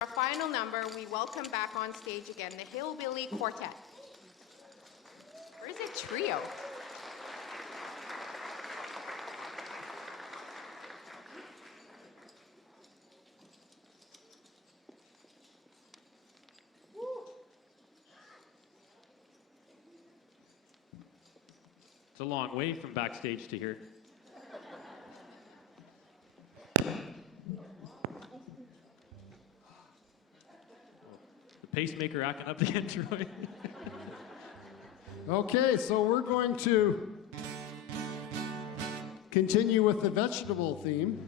Our final number, we welcome back on stage again the Hillbilly Quartet. Or is it trio? It's a long way from backstage to here. The pacemaker acting up again, Troy. Okay, so we're going to continue with the vegetable theme.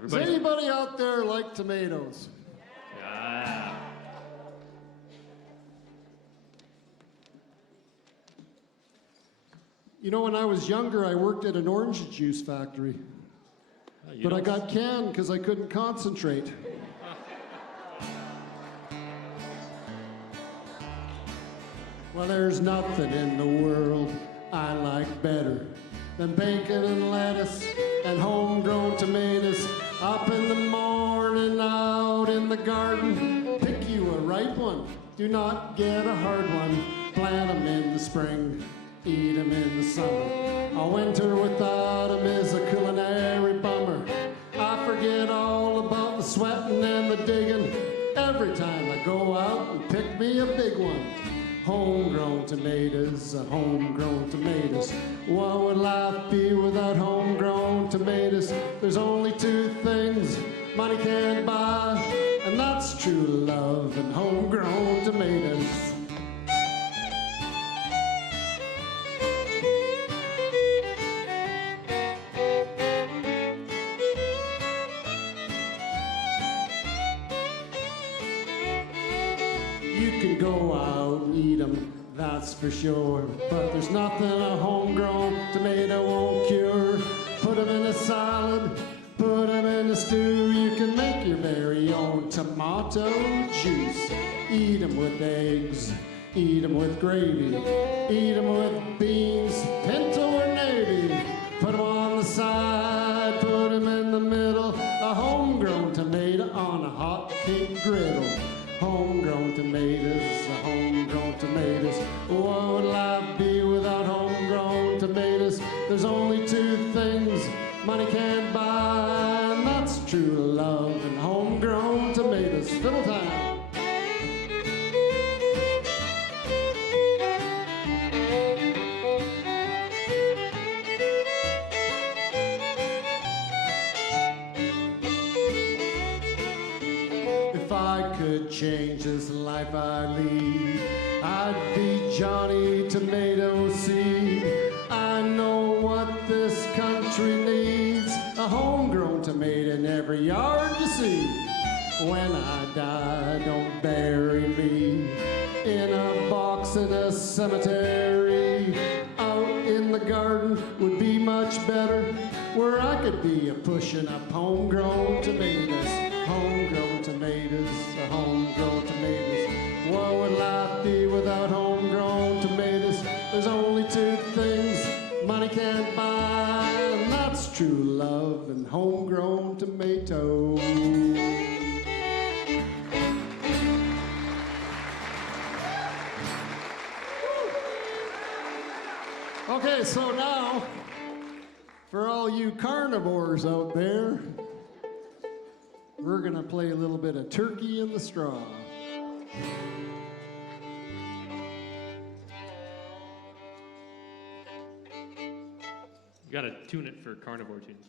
Does anybody out there like tomatoes? Yeah. You know, when I was younger, I worked at an orange juice factory. But I got canned because I couldn't concentrate. Well, there's nothing in the world I like better than bacon and lettuce and homegrown tomatoes. Up in the morning, out in the garden, pick you a ripe one, do not get a hard one. Plant them in the spring, eat them in the summer. A winter without them is a culinary bummer. I forget all about the sweating and the digging every time I go out and pick me a big one. Homegrown tomatoes, homegrown tomatoes. What would life be without homegrown tomatoes? There's only two things money can't buy, and that's true love and homegrown tomatoes. You can go out and eat them, that's for sure. But there's nothing a homegrown tomato won't cure. Put them in a salad, put them in a stew. You can make your very own tomato juice. Eat them with eggs, eat them with gravy, eat them with beans, pinto or navy. Put them on the side, put them in the middle. A homegrown tomato on a hot cake griddle. Homegrown tomatoes, homegrown tomatoes. What would life be without homegrown tomatoes? There's only two things money can't buy, and that's true love and homegrown tomatoes. Fiddle time. If I could change this life I lead, I'd be Johnny Tomato Seed. I know what this country needs, a homegrown tomato in every yard to see. When I die, don't bury me in a box in a cemetery. Out in the garden would be much better, where I could be a pushing up homegrown tomatoes. Homegrown tomatoes, homegrown tomatoes. What would life be without homegrown tomatoes? There's only two things money can't buy, and that's true love and homegrown tomatoes. Okay, so now, for all you carnivores out there, we're gonna play a little bit of Turkey in the Straw. You gotta tune it for carnivore tunes.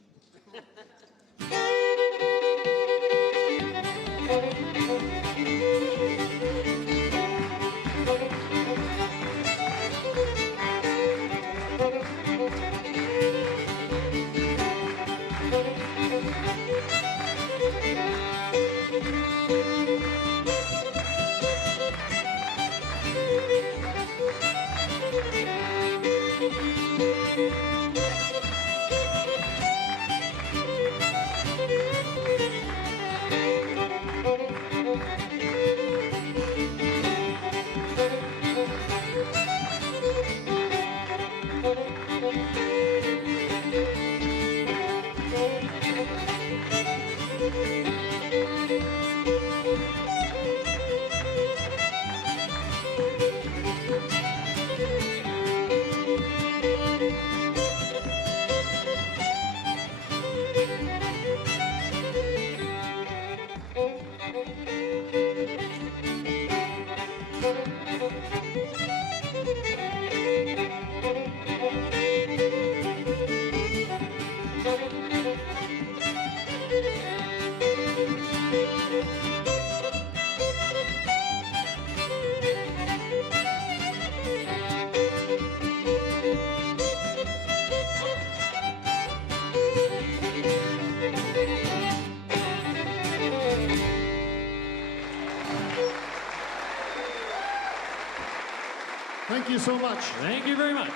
so much. Thank you very much.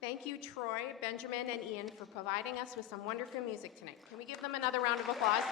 Thank you, Troy, Benjamin, and Ian for providing us with some wonderful music tonight. Can we give them another round of applause?